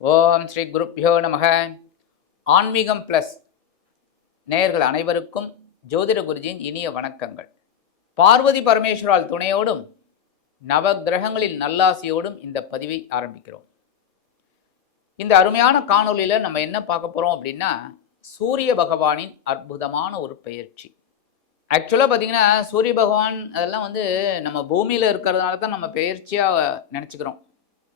ஓம் ஸ்ரீ குருப்யோ நமக. ஆன்மீகம் ப்ளஸ் நேயர்கள் அனைவருக்கும் ஜோதிட குருஜியின் இனிய வணக்கங்கள். பார்வதி பரமேஸ்வரால் துணையோடும் நவ கிரகங்களின் நல்லாசியோடும் இந்த பதிவை ஆரம்பிக்கிறோம். இந்த அருமையான காணொலியில் நம்ம என்ன பார்க்க போகிறோம் அப்படின்னா, சூரிய பகவானின் அற்புதமான ஒரு பெயர்ச்சி. ஆக்சுவலாக பார்த்திங்கன்னா சூரிய பகவான் அதெல்லாம் நம்ம பூமியில் இருக்கிறதுனால தான் நம்ம பெயர்ச்சியாக நினச்சிக்கிறோம்.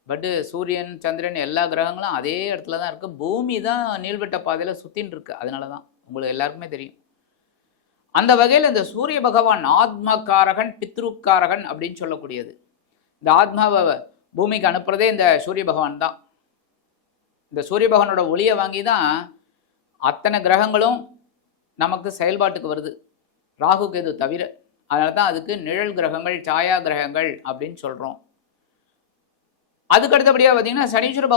பட்டு சூரியன், சந்திரன் எல்லா கிரகங்களும் அதே இடத்துல தான் இருக்குது. பூமி தான் நீள்வட்ட பாதையில் சுற்றின்னு இருக்குது. அதனால தான் உங்களுக்கு எல்லாருக்குமே தெரியும். அந்த வகையில் இந்த சூரிய பகவான் ஆத்மகாரகன், பித்ருக்காரகன் அப்படின்னு சொல்லக்கூடியது. இந்த ஆத்மாவை பூமிக்கு அனுப்புறதே இந்த சூரிய பகவான் தான். இந்த சூரிய பகவானோட ஒளியை வாங்கி தான் அத்தனை கிரகங்களும் நமக்கு செயல்பாட்டுக்கு வருது, ராகு கேது தவிர. அதனால தான் அதுக்கு நிழல் கிரகங்கள், சாயா கிரகங்கள் அப்படின்னு சொல்கிறோம். அதுக்கு அடுத்தபடியாக பார்த்தீங்கன்னா சனீஸ்வர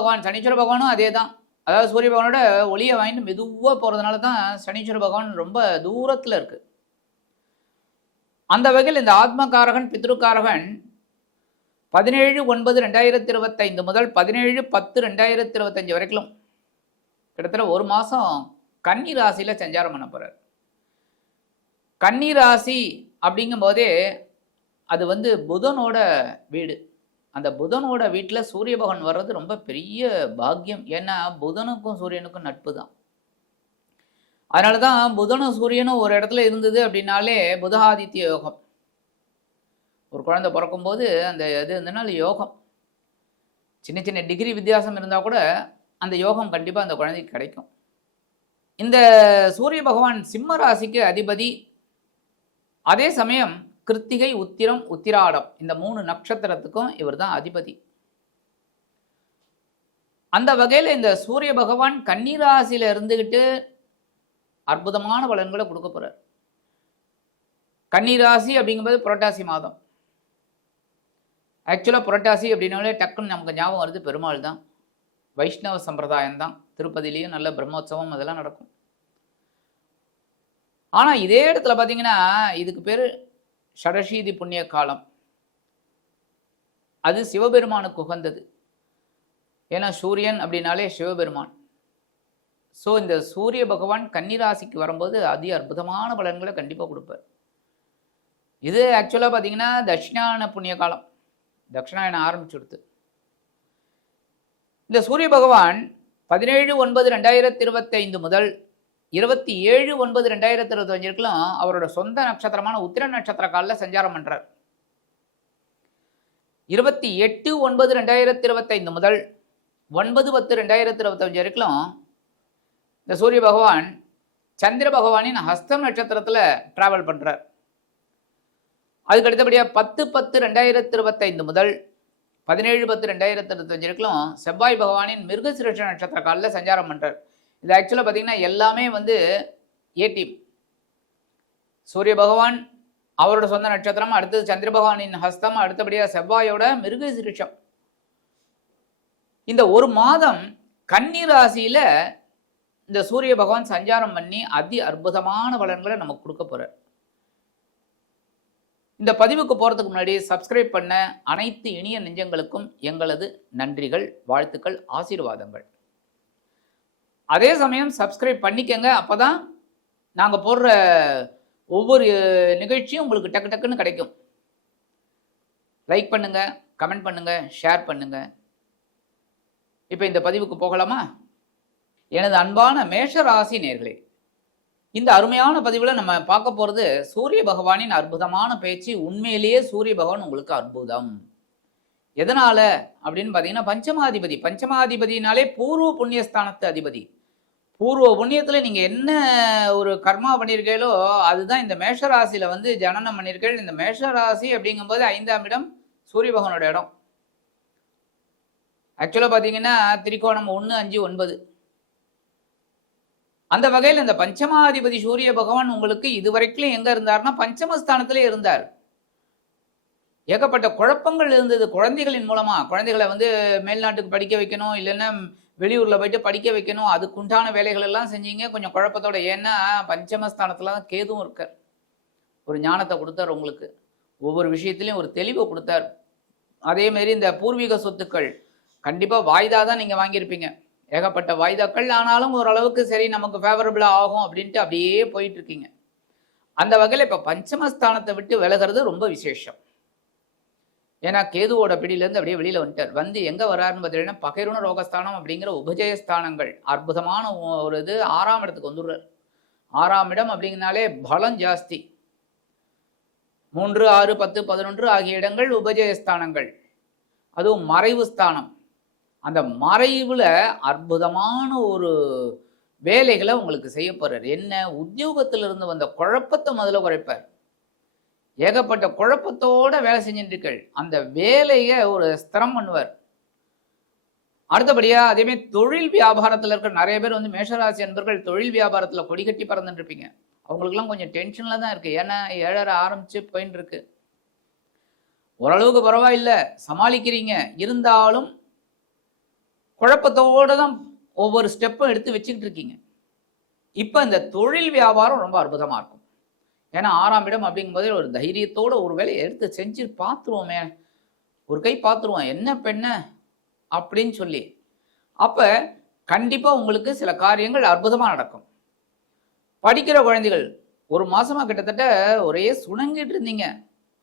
பகவானும் அதே தான். அதாவது சூரிய பகவானோட ஒளியை வாங்கிட்டு மெதுவாக போகிறதுனால தான் சனீஸ்வர பகவான் ரொம்ப தூரத்தில் இருக்குது. அந்த வகையில் இந்த ஆத்மகாரகன், பித்ருக்காரகன் 17/9/2025 முதல் 17/10/2025 வரைக்கும் கிட்டத்தட்ட ஒரு மாதம் கன்னி ராசியில் சஞ்சாரம் பண்ண போகிறார். கன்னி ராசி அப்படிங்கும்போதே அது புதனோட வீடு. அந்த புதனோட வீட்டில் சூரிய பகவான் வர்றது ரொம்ப பெரிய பாக்கியம். ஏன்னா புதனுக்கும் சூரியனுக்கும் நட்பு தான். அதனால தான் புதனும் சூரியனும் ஒரு இடத்துல இருந்தது அப்படின்னாலே புதஆதித்ய யோகம். ஒரு குழந்தை பிறக்கும்போது அந்த இது இருந்தனால யோகம். சின்ன சின்ன டிகிரி வித்தியாசம் இருந்தால் கூட அந்த யோகம் கண்டிப்பாக அந்த குழந்தைக்கு கிடைக்கும். இந்த சூரிய பகவான் சிம்ம ராசிக்கு அதிபதி. அதே சமயம் கிருத்திகை, உத்திரம், உத்திராடம் இந்த 3 நட்சத்திரத்துக்கும் இவர் தான் அதிபதி. அந்த வகையில் இந்த சூரிய பகவான் கன்னிராசியில் இருந்துக்கிட்டு அற்புதமான பலன்களை கொடுக்க போகிறார். கன்னிராசி அப்படிங்கும்போது புரட்டாசி மாதம். ஆக்சுவலாக புரட்டாசி அப்படின்னாலே டக்குன்னு நமக்கு ஞாபகம் வருது பெருமாள் தான். வைஷ்ணவ சம்பிரதாயம் தான். திருப்பதியிலையும் நல்ல பிரம்மோற்சவம் அதெல்லாம் நடக்கும். ஆனால் இதே இடத்துல பார்த்தீங்கன்னா இதுக்கு பேர் ஷடஷீதி புண்ணிய காலம். அது சிவபெருமானுக்கு உகந்தது. ஏன்னா சூரியன் அப்படின்னாலே சிவபெருமான். ஸோ இந்த சூரிய பகவான் கன்னிராசிக்கு வரும்போது அதி அற்புதமான பலன்களை கண்டிப்பாக கொடுப்பார். இது ஆக்சுவலாக பார்த்தீங்கன்னா தட்சிணாயன புண்ணிய காலம். தட்சிணாயனம் ஆரம்பிச்சுடுத்து. இந்த சூரிய பகவான் 17/9/2025 முதல் 27/9/2025 அவரோட சொந்த நட்சத்திரமான உத்திர நட்சத்திர காலில் சஞ்சாரம் பண்றார். 28/9/2025 முதல் 9/10/2025 வரைக்கும் இந்த சூரிய பகவான் சந்திர பகவானின் ஹஸ்தம் நட்சத்திரத்தில் டிராவல் பண்றார். அதுக்கு அடுத்தபடியாக 10/10/2025 முதல் 17/10/2025 வரைக்கும் செவ்வாய் பகவானின் மிருகசிருஷ நட்சத்திர காலில் சஞ்சாரம் பண்றார். இது ஆக்சுவலாக பார்த்தீங்கன்னா எல்லாமே ஏ டீம். சூரிய பகவான் அவரோட சொந்த நட்சத்திரம், அடுத்தது சந்திர பகவானின் ஹஸ்தம், அடுத்தபடியாக செவ்வாயோட மிருகசிருஷம். இந்த ஒரு மாதம் கன்னி ராசியில் இந்த சூரிய பகவான் சஞ்சாரம் பண்ணி அதி அற்புதமான பலன்களை நமக்கு கொடுக்க போகிறார். இந்த பதிவுக்கு போகிறதுக்கு முன்னாடி சப்ஸ்கிரைப் பண்ண அனைத்து இனிய நெஞ்சங்களுக்கும் எங்களது நன்றிகள், வாழ்த்துக்கள், ஆசீர்வாதங்கள். அதே சமயம் சப்ஸ்கிரைப் பண்ணிக்கங்க. அப்போ தான் நாங்கள் போடுற ஒவ்வொரு நிகழ்ச்சியும் உங்களுக்கு டக்கு டக்குன்னு கிடைக்கும். லைக் பண்ணுங்கள், கமெண்ட் பண்ணுங்கள், ஷேர் பண்ணுங்கள். இப்போ இந்த பதிவுக்கு போகலாமா? எனது அன்பான மேஷ ராசி நேயர்களே, இந்த அருமையான பதிவில் நம்ம பார்க்க போகிறது சூரிய பகவானின் அற்புதமான பேச்சு. உண்மையிலேயே சூரிய பகவான் உங்களுக்கு அற்புதம். எதனால அப்படின்னு பார்த்தீங்கன்னா பஞ்சமாதிபதினாலே பூர்வ புண்ணியஸ்தானத்து அதிபதி. பூர்வ புண்ணியத்தில் நீங்கள் என்ன ஒரு கர்மா பண்ணியிருக்கீங்களோ அதுதான் இந்த மேஷராசியில் ஜனனம் பண்ணியிருக்கீங்க. இந்த மேஷராசி அப்படிங்கும்போது 5ஆம் இடம் சூரிய பகவானோட இடம். ஆக்சுவலாக பார்த்தீங்கன்னா திரிகோணம் 1, 5, 9. அந்த வகையில் இந்த பஞ்சமாதிபதி சூரிய பகவான் உங்களுக்கு இதுவரைக்கும் எங்கே இருந்தார்னா பஞ்சமஸ்தானத்திலே இருந்தார். ஏகப்பட்ட குழப்பங்கள் இருந்தது குழந்தைகளின் மூலமாக. குழந்தைகளை மேல்நாட்டுக்கு படிக்க வைக்கணும், இல்லைன்னா வெளியூரில் போயிட்டு படிக்க வைக்கணும், அதுக்குண்டான வேலைகள் எல்லாம் செஞ்சீங்க கொஞ்சம் குழப்பத்தோட. ஏன்னா பஞ்சமஸ்தானத்தில் தான் கேதுவும் இருக்கார். ஒரு ஞானத்தை கொடுத்தார் உங்களுக்கு, ஒவ்வொரு விஷயத்துலையும் ஒரு தெளிவை கொடுத்தார். அதேமாரி இந்த பூர்வீக சொத்துக்கள் கண்டிப்பாக வாய்தா தான் நீங்கள் வாங்கியிருப்பீங்க, ஏகப்பட்ட வாய்தாக்கள். ஆனாலும் ஓரளவுக்கு சரி நமக்கு ஃபேவரபிளாக ஆகும் அப்படின்ட்டு அப்படியே போயிட்டுருக்கீங்க. அந்த வகையில் இப்போ பஞ்சமஸ்தானத்தை விட்டு விலகிறது ரொம்ப விசேஷம். ஏன்னா கேதுவோட பிடியிலேருந்து அப்படியே வெளியில் வந்துட்டார். வந்து எங்கே வர்றாருன்னு பார்த்தீங்கன்னா பகைருண ரோகஸ்தானம் அப்படிங்கிற உபஜயஸ்தானங்கள் அற்புதமான ஒரு இது 6ஆம் இடத்துக்கு வந்துடுறார். 6ஆம் இடம் அப்படிங்கனாலே பலம் ஜாஸ்தி. 3, 6, 10, 11 ஆகிய இடங்கள் உபஜயஸ்தானங்கள், அதுவும் மறைவு ஸ்தானம். அந்த மறைவில் அற்புதமான ஒரு வேலைகளை உங்களுக்கு செய்ய போறார். என்ன, உத்தியோகத்திலிருந்து வந்த குழப்பத்தை முதல்ல குறைப்பார். ஏகப்பட்ட குழப்பத்தோட வேலை செஞ்சுட்டு அந்த வேலையை ஒரு ஸ்திரம் பண்ணுவார். அடுத்தபடியா அதேமாதிரி தொழில் வியாபாரத்தில் இருக்கிற நிறைய பேர் வந்து மேஷராசி என்பர்கள் தொழில் வியாபாரத்தில் கொடி கட்டி பறந்துட்டு இருப்பீங்க. அவங்களுக்குலாம் கொஞ்சம் டென்ஷன்ல தான் இருக்கு. ஏன்னா 7:30 ஆரம்பிச்சு போயின்னு இருக்கு. ஓரளவுக்கு பரவாயில்லை, சமாளிக்கிறீங்க. இருந்தாலும் குழப்பத்தோடு தான் ஒவ்வொரு ஸ்டெப்பும் எடுத்து வச்சுக்கிட்டு இருக்கீங்க. இப்போ இந்த தொழில் வியாபாரம் ரொம்ப அற்புதமாக இருக்கும். ஏன்னா 6ஆம் இடம் அப்படிங்கும்போதே ஒரு தைரியத்தோடு ஒரு வேலையை எடுத்து செஞ்சு பார்த்துருவோமே, ஒரு கை பார்த்துருவோம் என்ன பெண்ண அப்படின்னு சொல்லி. அப்போ கண்டிப்பாக உங்களுக்கு சில காரியங்கள் அற்புதமாக நடக்கும். படிக்கிற குழந்தைகள் ஒரு மாதமாக கிட்டத்தட்ட ஒரே சுணங்கிட்டு இருந்தீங்க,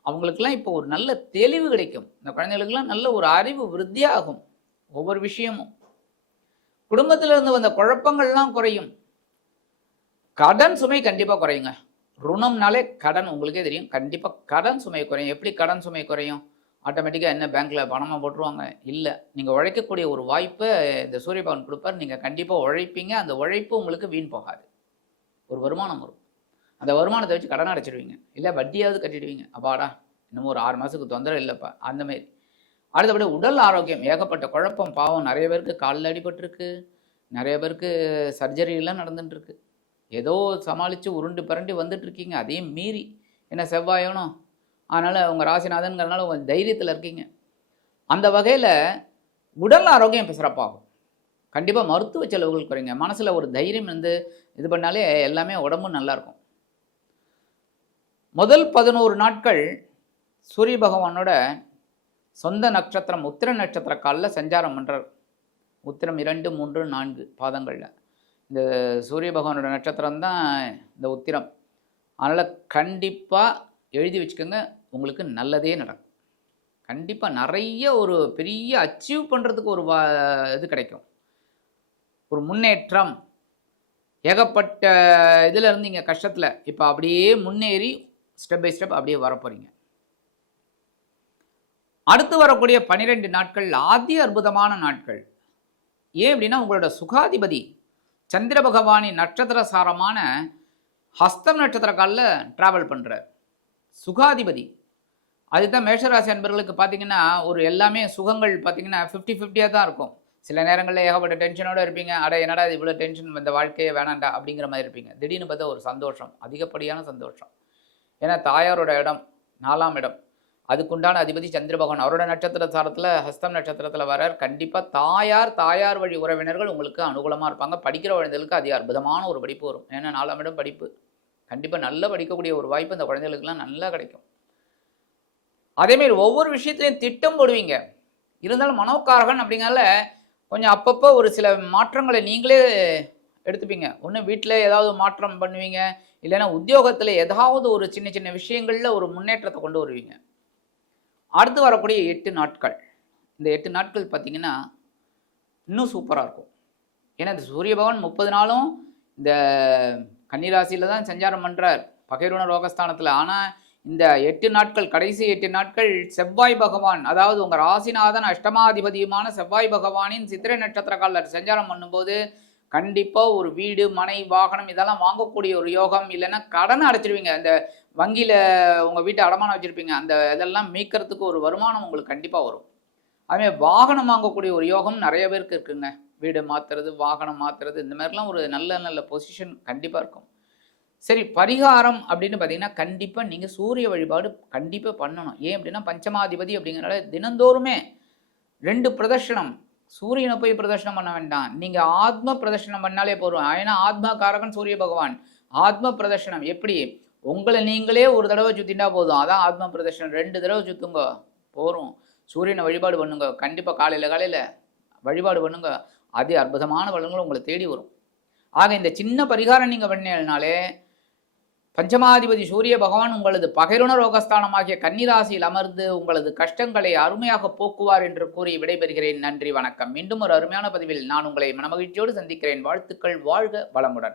அவங்களுக்கெல்லாம் இப்போ ஒரு நல்ல தெளிவு கிடைக்கும். இந்த குழந்தைகளுக்கெல்லாம் நல்ல ஒரு அறிவு விருத்தியாகும். ஒவ்வொரு விஷயமும் குடும்பத்திலிருந்து வந்த குழப்பங்கள்லாம் குறையும். கடன் சுமை கண்டிப்பாக குறையுங்க. ருணம்னாலே கடன், உங்களுக்கே தெரியும். கண்டிப்பாக கடன் சுமை குறையும். எப்படி கடன் சுமை குறையும்? ஆட்டோமேட்டிக்காக என்ன பேங்க்கில் பணமாக போட்டுருவாங்க? இல்லை, நீங்கள் உழைக்கக்கூடிய ஒரு வாய்ப்பை இந்த சூரிய பகவான் கொடுப்பார். நீங்கள் கண்டிப்பாக உழைப்பீங்க. அந்த உழைப்பு உங்களுக்கு வீண் போகாது. ஒரு வருமானம் வரும். அந்த வருமானத்தை வச்சு கடன் அடைச்சிடுவீங்க, இல்லை வட்டியாவது கட்டிடுவீங்க. அப்பாடா இன்னமும் ஒரு 6 மாதத்துக்கு தொந்தரவு இல்லைப்பா, அந்தமாரி. அடுத்தபடி உடல் ஆரோக்கியம், ஏகப்பட்ட குழப்பம். பாவம் நிறைய பேருக்கு காலில் அடிபட்டிருக்கு, நிறைய பேருக்கு சர்ஜரியெல்லாம் நடந்துட்டுருக்கு. ஏதோ சமாளித்து உருண்டு பரண்டி வந்துட்டுருக்கீங்க. அதையும் மீறி என்ன செவ்வாயணும், அதனால் உங்கள் ராசிநாதன்கிறனால உங்கள் தைரியத்தில் இருக்கீங்க. அந்த வகையில் உடல் ஆரோக்கியம் இப்போ சிறப்பாகும். கண்டிப்பாக மருத்துவ செலவுகள் குறைங்க. மனசில் ஒரு தைரியம் வந்து இது பண்ணாலே எல்லாமே உடம்பும் நல்லாயிருக்கும். முதல் 11 நாட்கள் சூரிய பகவானோட சொந்த நட்சத்திரம் உத்திர நட்சத்திர காலில் சஞ்சாரம் பண்ணுறார். உத்திரம் 2, 3, 4 பாதங்களில் இந்த சூரிய பகவானோட நட்சத்திரம் தான் இந்த உத்திரம். அதனால் கண்டிப்பாக எழுதி வச்சுக்கோங்க, உங்களுக்கு நல்லதே நடக்கும். கண்டிப்பாக நிறைய ஒரு பெரிய அச்சீவ் பண்ணுறதுக்கு ஒரு இது கிடைக்கும், ஒரு முன்னேற்றம். ஏகப்பட்ட இதில் இருந்தீங்க கஷ்டத்தில், இப்போ அப்படியே முன்னேறி ஸ்டெப் பை ஸ்டெப் அப்படியே வரப்போகிறீங்க. அடுத்து வரக்கூடிய 12 நாட்கள் ஆதி அற்புதமான நாட்கள். ஏன் அப்படின்னா உங்களோட சுகாதிபதி சந்திர பகவானின் நட்சத்திர சாரமான ஹஸ்தம் நட்சத்திர காலில் ட்ராவல் பண்ணுறார். சுகாதிபதி அதுதான் மேஷராசி அன்பர்களுக்கு பார்த்தீங்கன்னா ஒரு எல்லாமே சுகங்கள் பார்த்தீங்கன்னா 50-50 தான் இருக்கும். சில நேரங்களில் ஏகப்பட்ட டென்ஷனோடு இருப்பீங்க. அட என்னடா இது இவ்வளோ டென்ஷன், இந்த வாழ்க்கையே வேணாண்டா அப்படிங்கிற மாதிரி இருப்பீங்க. திடீர்னு பார்த்தா ஒரு சந்தோஷம், அதிகப்படியான சந்தோஷம். ஏன்னா தாயாரோட இடம் 4ஆம் இடம், அதுக்குண்டான அதிபதி சந்திர பகவான் அவரோட நட்சத்திர சாரத்தில் ஹஸ்தம் நட்சத்திரத்தில் வரார். கண்டிப்பாக தாயார் வழி உறவினர்கள் உங்களுக்கு அனுகூலமாக இருப்பாங்க. படிக்கிற குழந்தைகளுக்கு அதிக அற்புதமான ஒரு படிப்பு வரும். ஏன்னா 4ஆம் இடம் படிப்பு. கண்டிப்பாக நல்லா படிக்கக்கூடிய ஒரு வாய்ப்பு இந்த குழந்தைகளுக்கெல்லாம் நல்லா கிடைக்கும். அதேமாரி ஒவ்வொரு விஷயத்துலையும் திட்டம் போடுவீங்க. இருந்தாலும் மனோக்காரகன் அப்படிங்கிறத கொஞ்சம் அப்பப்போ ஒரு சில மாற்றங்களை நீங்களே எடுத்துப்பீங்க. ஒன்று வீட்டில் ஏதாவது மாற்றம் பண்ணுவீங்க, இல்லைன்னா உத்தியோகத்தில் ஏதாவது ஒரு சின்ன சின்ன விஷயங்களில் ஒரு முன்னேற்றத்தை கொண்டு வருவீங்க. அடுத்து வரக்கூடிய 8 நாட்கள், இந்த 8 நாட்கள் பார்த்திங்கன்னா இன்னும் சூப்பராக இருக்கும். ஏன்னா இந்த சூரிய பகவான் 30 நாளும் இந்த கன்னிராசியில் தான் சஞ்சாரம் பண்ணுறார், பகைருண ரோகஸ்தானத்தில். ஆனால் இந்த 8 நாட்கள், கடைசி 8 நாட்கள் செவ்வாய் பகவான், அதாவது உங்கள் ராசிநாதன் அஷ்டமாதிபதியுமான செவ்வாய் பகவானின் சித்திரை நட்சத்திர காலில் சஞ்சாரம் பண்ணும்போது கண்டிப்பாக ஒரு வீடு, மனை, வாகனம் இதெல்லாம் வாங்கக்கூடிய ஒரு யோகம். இல்லைன்னா கடனை அடைச்சிடுவீங்க. இந்த வங்கியில் உங்கள் வீட்டை அடமானம் வச்சுருப்பீங்க, அந்த இதெல்லாம் மீட்கிறதுக்கு ஒரு வருமானம் உங்களுக்கு கண்டிப்பாக வரும். அதுமாதிரி வாகனம் வாங்கக்கூடிய ஒரு யோகம் நிறைய பேருக்கு இருக்குங்க. வீடு மாற்றுறது, வாகனம் மாற்றுறது, இந்த மாதிரிலாம் ஒரு நல்ல நல்ல பொசிஷன் கண்டிப்பாக இருக்கும். சரி, பரிகாரம் அப்படின்னு பார்த்தீங்கன்னா கண்டிப்பாக நீங்கள் சூரிய வழிபாடு கண்டிப்பாக பண்ணணும். ஏன் அப்படின்னா பஞ்சமாதிபதி அப்படிங்கிறனால தினந்தோறுமே 2 பிரதர்ஷனம், சூரியனை போய் பிரதர்ஷனம் பண்ண வேண்டாம், நீங்கள் ஆத்ம பிரதர்ஷனம் பண்ணாலே போதும். ஏன்னா ஆத்மா காரகன் சூரிய பகவான். ஆத்ம பிரதர்ஷனம் எப்படி, உங்களை நீங்களே ஒரு தடவை சுற்றினா போதும், அதான் ஆத்ம பிரதர்ஷனம். 2 தடவை சுற்றுங்க போகிறோம். சூரியனை வழிபாடு பண்ணுங்க கண்டிப்பாக. காலையில் வழிபாடு பண்ணுங்க, அதி அற்புதமான பலன்கள் உங்களை தேடி வரும். ஆக இந்த சின்ன பரிகாரம் நீங்கள் பண்ணினாலே பஞ்சமாதிபதி சூரிய பகவான் உங்களது பகைருண ரோகஸ்தானமாகிய கன்னிராசியில் அமர்ந்து உங்களது கஷ்டங்களை அருமையாக போக்குவார் என்று கூறி விடைபெறுகிறேன். நன்றி, வணக்கம். மீண்டும் ஒரு அருமையான பதிவில் நான் உங்களை மனமகிழ்ச்சியோடு சந்திக்கிறேன். வாழ்த்துக்கள். வாழ்க வளமுடன்.